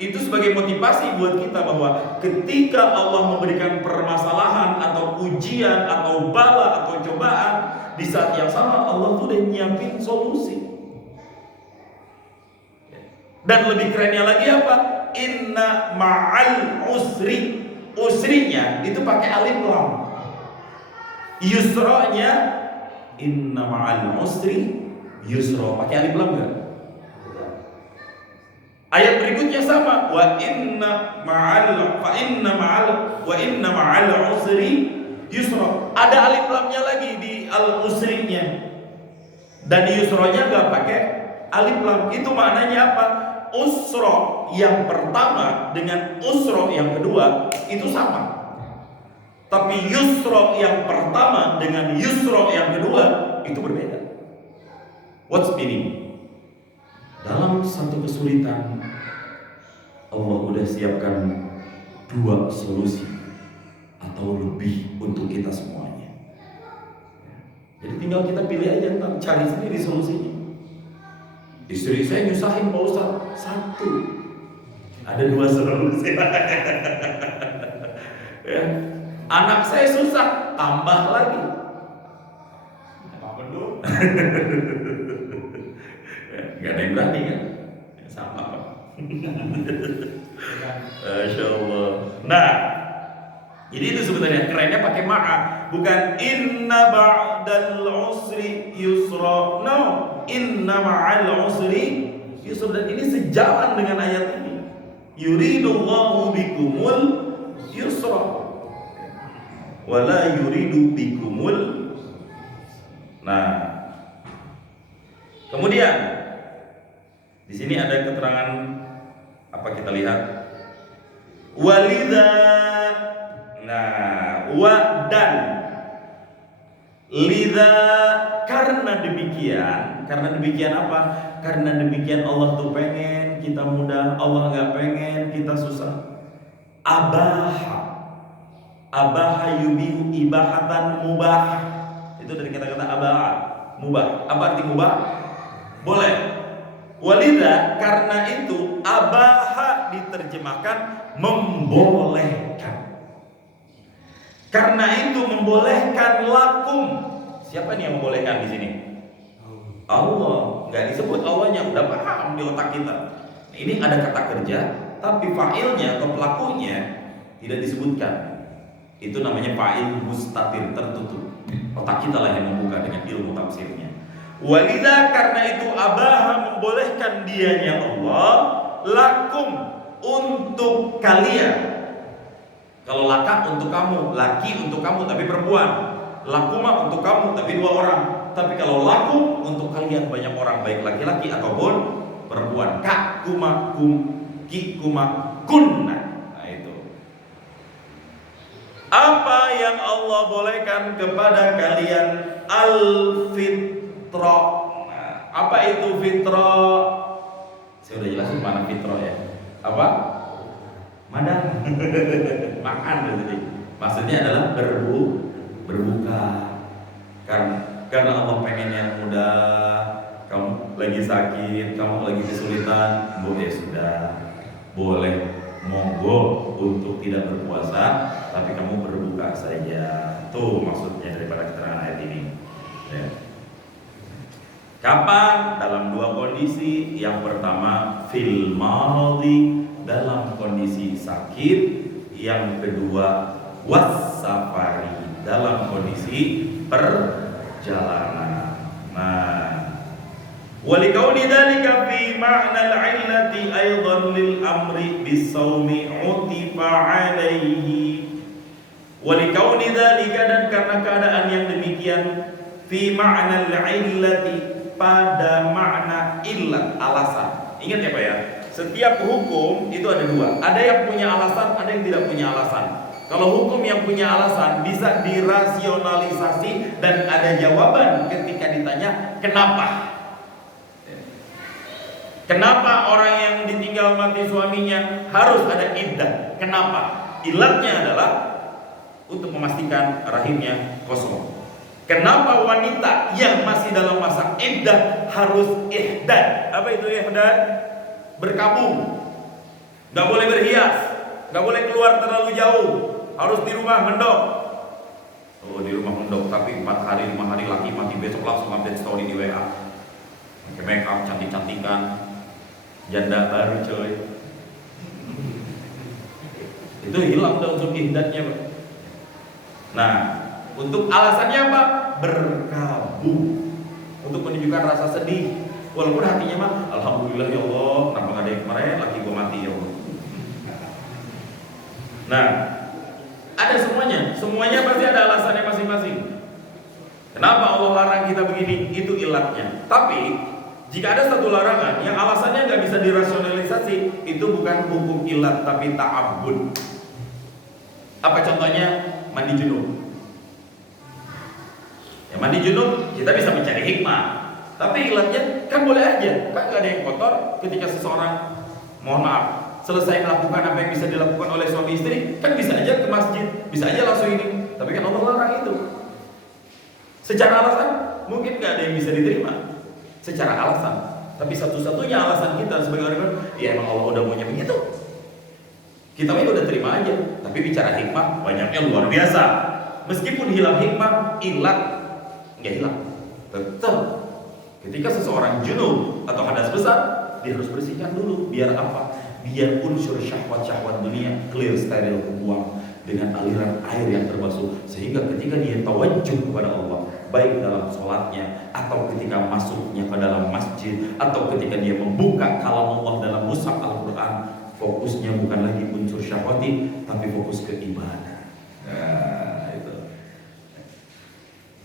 Itu sebagai motivasi buat kita bahwa ketika Allah memberikan permasalahan atau ujian atau bala atau cobaan, di saat yang sama Allah tuh udah nyiapin solusi. Dan lebih kerennya lagi apa? Inna ma'al usri. Usrinya itu pakai alif lam. Yusranya inna ma'al usri yusra. Pakai alif lam enggak? Ayat berikutnya sama, wa inna ma'al usri yusra. Ada alif lamnya lagi di al usrinya. Dan yusronya nggak pakai alif lam. Itu maknanya apa? Usro yang pertama dengan usro yang kedua itu sama. Tapi yusro yang pertama dengan yusro yang kedua itu berbeda. What's meaning? Dalam satu kesulitan, Allah udah siapkan 2 solusi atau lebih untuk kita semuanya. Jadi tinggal kita pilih aja, ntar cari sendiri solusinya. Istri saya nyusahin Pak Ustaz, 1. Ada 2 solusi. Ya. Anak saya susah, tambah lagi. Apa dulu? Gak ada yang berani kan? Sama Pak. Masya Allah. Nah, jadi itu sebenarnya kerennya pakai ma'a, bukan inna ba'dal usri yusra. No, inna ma'al usri yusra. Dan ini sejalan dengan ayat ini. Yuridullahu bikumul yusra wala yuridu bikumul. Nah, kemudian di sini ada keterangan apa, kita lihat walidha. Nah, wa dan lidha, karena demikian apa? Karena demikian Allah tuh pengen kita mudah, Allah nggak pengen kita susah. Abaha yubihu ibahatan mubah. Itu dari kata-kata abaha, mubah. Apa arti mubah? Boleh. Walidha, karena itu abaha diterjemahkan membolehkan. Karena itu membolehkan lakum. Siapa nih yang membolehkan di sini? Allah. Nggak disebut Allahnya, udah paham di otak kita. Ini ada kata kerja, tapi fa'ilnya atau pelakunya tidak disebutkan. Itu namanya fa'il mustatir, tertutup. Otak kita lah yang membuka dengan ilmu tafsirnya. Walidha, karena itu abaha membolehkan dianya Allah lakum, untuk kalian. Kalau laka untuk kamu, laki untuk kamu tapi perempuan. Lakuma untuk kamu tapi 2 orang. Tapi kalau lakum untuk kalian banyak orang, baik laki-laki ataupun perempuan. Ka kuma kum, ki kuma kunna. Nah itu. Apa yang Allah bolehkan kepada kalian? Al-fitrah. Nah, apa itu fitrah? Saya udah jelasin mana fitrah ya. Apa? Madan. Makan berarti. Maksudnya adalah berbuka. Karena Allah pengen yang mudah. Kamu lagi sakit, kamu lagi kesulitan, boleh sudah. Boleh monggo untuk tidak berpuasa, tapi kamu berbuka saja. Tuh maksudnya daripada keterangan ayat ini. Ya. Kapan? Dalam 2 kondisi. Yang pertama fil madhi, dalam kondisi sakit. Yang kedua was-safari, dalam kondisi perjalanan. Nah, walikauni dzalika fi ma'na al-'illati aidan lil amri bis-shaumi utifa 'alaihi. Walikauni dzalika, dan karena keadaan yang demikian, fi ma'na al-'illati, pada makna illat, alasan. Ingat ya Pak ya, setiap hukum itu ada 2. Ada yang punya alasan, ada yang tidak punya alasan. Kalau hukum yang punya alasan bisa dirasionalisasi dan ada jawaban ketika ditanya kenapa. Kenapa orang yang ditinggal mati suaminya harus ada iddah? Kenapa? Ilatnya adalah untuk memastikan rahimnya kosong. Kenapa wanita yang masih dalam masa iddah harus ihdad? Apa itu ihdad? Berkabung, nggak boleh berhias, nggak boleh keluar terlalu jauh, harus di rumah mendok. Oh, di rumah mendok, tapi 4 hari 5 hari lagi mati, besok langsung update story di WA. Pakai make up, cantik-cantikan, janda baru coy. Itu hilang udah unsur ihdadnya Pak. Nah, untuk alasannya apa? Berkabung, untuk menunjukkan rasa sedih. Walaupun hatinya mah alhamdulillah ya Allah, kenapa gak ada yang kemarin laki gue mati ya Allah. Nah, ada semuanya pasti ada alasannya masing-masing. Kenapa Allah larang kita begini? Itu ilatnya. Tapi jika ada satu larangan yang alasannya nggak bisa dirasionalisasi, itu bukan hukum ilat tapi ta'abbud. Apa contohnya? Mandi junub. Ya, mandi junub kita bisa mencari hikmah, tapi ilatnya kan boleh aja, kan nggak ada yang kotor ketika seseorang, mohon maaf, selesai melakukan apa yang bisa dilakukan oleh suami istri, kan bisa aja ke masjid, bisa aja langsung ini. Tapi kan Allah larang itu. Secara alasan mungkin nggak ada yang bisa diterima. Secara alasan, tapi satu-satunya alasan kita sebagai orang, ya emang Allah udah maunya begitu. Kita udah terima aja. Tapi bicara hikmah banyaknya luar biasa. Meskipun hilang hikmah, ilat nggak hilang. Tetap ketika seseorang junub atau hadas besar, dia harus bersihkan dulu. Biar apa? Biar unsur syahwat-syahwat dunia clear, steril, buang dengan aliran air yang terbasuh, sehingga ketika dia tawajjuh kepada Allah, baik dalam sholatnya atau ketika masuknya ke dalam masjid atau ketika dia membuka kalam Allah dalam mushaf Al-Quran, fokusnya bukan lagi unsur syahwati tapi fokus ke ibadah. Nah, itu.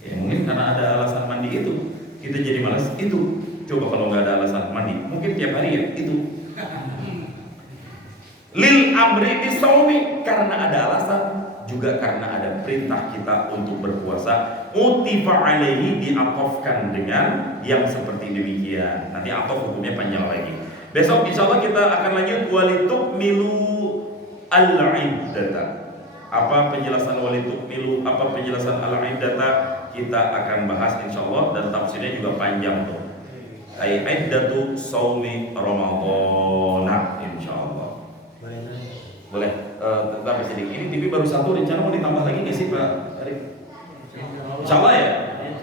Ya, mungkin karena ada alasan mandi itu kita jadi malas itu. Coba kalau nggak ada alasan mandi, mungkin tiap hari ya itu. Lil amri bisaumi, karena ada alasan, juga karena ada perintah kita untuk berpuasa. Utifa alaihi, diatofkan dengan yang seperti demikian. Nanti atof hukumnya panjang lagi. Besok insya Allah kita akan lanjut walitukmilu al-iddata. Apa penjelasan walitukmilu, apa penjelasan al-iddata, kita akan bahas insya Allah, dan tafsirnya juga panjang tuh. Iddatu saumi Ramadan insya Allah. Boleh, tetapi sedikit. Ini TV baru satu, rencana mau ditambah lagi nggak sih Pak Arif? Insya Allah ya.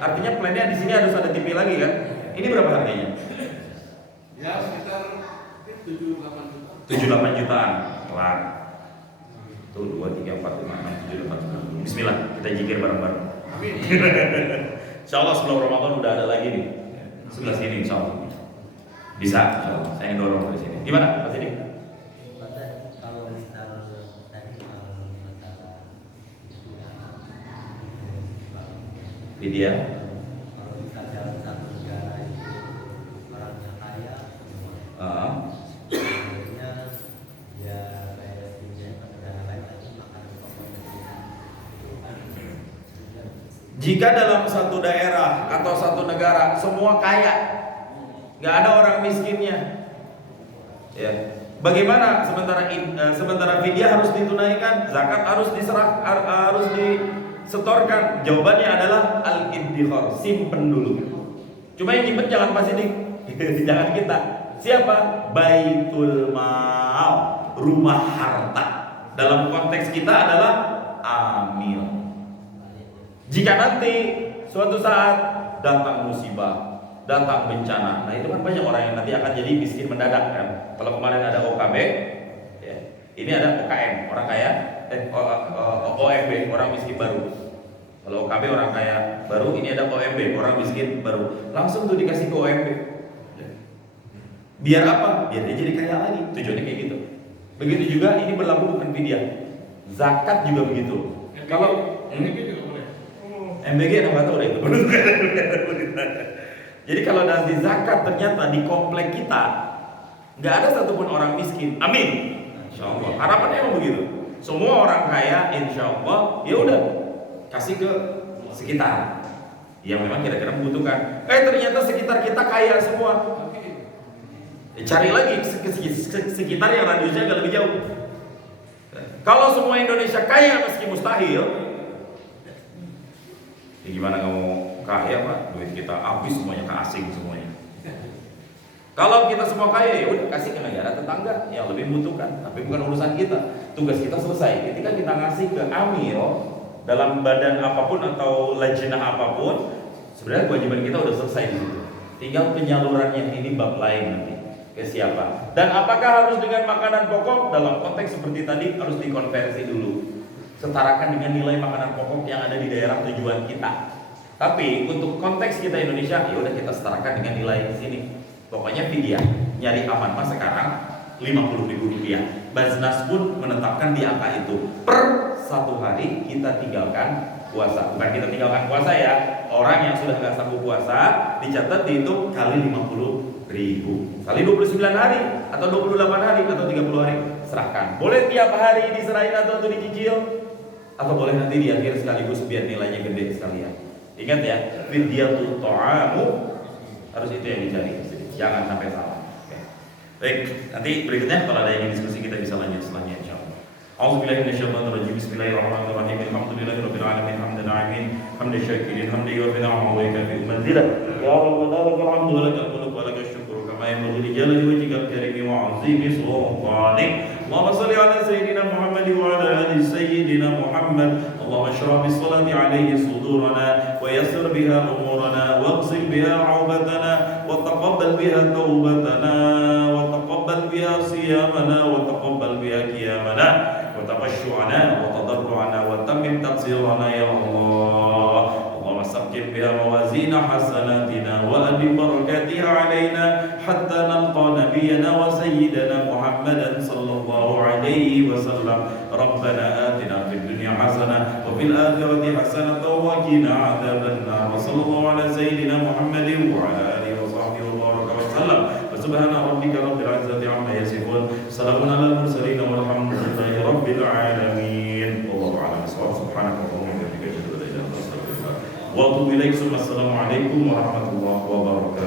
Artinya plannya di sini harus ada TV lagi kan? Ini berapa harganya? Ya sekitar 7-8 juta. 7-8 jutaan. Kelar. Tuh 2, 3, 4, 5, 6, 7, 8, 9. Bismillah, kita zikir bareng-bareng. Amin. Insya Allah sebelum Ramadan udah ada lagi nih. Sebelah sini insya Allah. Bisa, insya Allah. Saya yang dorong dari sini. Gimana Pak Sidik? Vidya. Kalau kita dalam satu negara itu orangnya kaya, akhirnya ya kayak India negara lain lagi makan pokoknya. Jika dalam satu daerah atau satu negara semua kaya, nggak ada orang miskinnya, ya. Bagaimana sementara vidya harus ditunaikan, zakat harus harus disetorkan? Jawabannya adalah al-iddikhar, simpen dulu. Cuma yang nyimpen jangan Pak Sidik, jangan kita. Siapa? Baitul mal, rumah harta. Dalam konteks kita adalah amil. Jika nanti suatu saat datang musibah, datang bencana, nah itu kan banyak orang yang nanti akan jadi miskin mendadak kan. Kalau kemarin ada OKB, ya, ini ada OKM, orang kaya, OMB, orang miskin baru. Kalau OKB orang kaya baru, ini ada OMB, orang miskin baru. Langsung tuh dikasih ke OMB. Biar apa? Biar dia jadi kaya lagi. Tujuannya kayak gitu. Begitu juga ini berlaku bukan vidya. Zakat juga begitu. Kalau MBG juga boleh. MBG nggak tahu deh itu. Jadi kalau nanti zakat ternyata di komplek kita nggak ada satupun orang miskin, amin. Insya Allah. Harapannya emang begitu. Semua orang kaya, insya Allah, ya udah kasih ke sekitar yang memang kira-kira membutuhkan. Ternyata sekitar kita kaya semua. Cari lagi sekitar yang radiusnya agak lebih jauh. Kalau semua Indonesia kaya meski mustahil, ya gimana nggak mau kaya Pak? Duit kita habis semuanya ke asing semuanya. Kalau kita semua kaya ya udah kasih ke negara tetangga yang lebih membutuhkan, tapi bukan urusan kita. Tugas kita selesai. Ketika kita ngasih ke amil dalam badan apapun atau lajnah apapun, sebenarnya kewajiban kita udah selesai di situ. Tinggal penyalurannya ini bab lain nanti ke siapa. Dan apakah harus dengan makanan pokok? Dalam konteks seperti tadi harus dikonversi dulu. Setarakan dengan nilai makanan pokok yang ada di daerah tujuan kita. Tapi untuk konteks kita Indonesia, ya udah kita setarakan dengan nilai di sini. Pokoknya vidya nyari aman Mas sekarang 50.000 rupiah. Baznas pun menetapkan di angka itu. Per satu hari kita tinggalkan puasa. Bukan kita tinggalkan puasa ya. Orang yang sudah nggak sanggup puasa dicatat dihitung kali 50.000 kali 29 hari atau 28 hari atau 30 hari, serahkan. Boleh tiap hari diserahin atau dicicil, atau boleh nanti di akhir sekaligus biar nilainya gede sekalian. Ingat ya, fidyatul ta'amu harus itu yang dicari, jangan sampai salah. Oke. Baik, nanti berikutnya kalau ada yang diskusi kita bisa lanjut selanjutnya insyaallah. A'udzubillahi minasyaitonirrajim. Bismillahirrahmanirrahim. Alhamdulillahirabbil alamin. Hamdan 'alamin, hamdan syakirin, hamdan yuwaffi ni'amahu wa yukafi manzilah. Ya Rabbana lakal hamdu wa lakal mulku wa lakal syukru kama yanbaghi li jalali wajhikal karimi wa 'azimi sultanik. Allahumma shalli 'ala sayyidina Muhammad wa 'ala ali sayyidina Muhammad. Allahumma shrah bis-salati 'alaihi sudurana wa yassir biha umurana waghsil biha 'awbatana wa taqabbal biha taubatana wa taqabbal biha siyamana wa taqabbal biha qiyamana وتخشعنا وتضرعنا وتمم تقصيرنا يا الله. اللهم ثقل بها موازين حسناتنا وأد بركاتها علينا حتى نلقى نبينا وسيدنا محمدا صلى الله عليه وسلم. ربنا آتنا في الدنيا حسنة وفي الآخرة حسنة وقنا عذاب النار. وصلى الله على سيدنا محمد وعلى آله وصحبه وبارك وسلم. سبحان ربك رب العزة عما يصفون. سلام على المرسلين والحمد لله رب العالمين. والله أعلم بالصواب. سبحانك اللهم وبحمدك أشهد أن لا إله إلا أنت أستغفرك وأتوب إليك. السلام عليكم ورحمة الله وبركاته.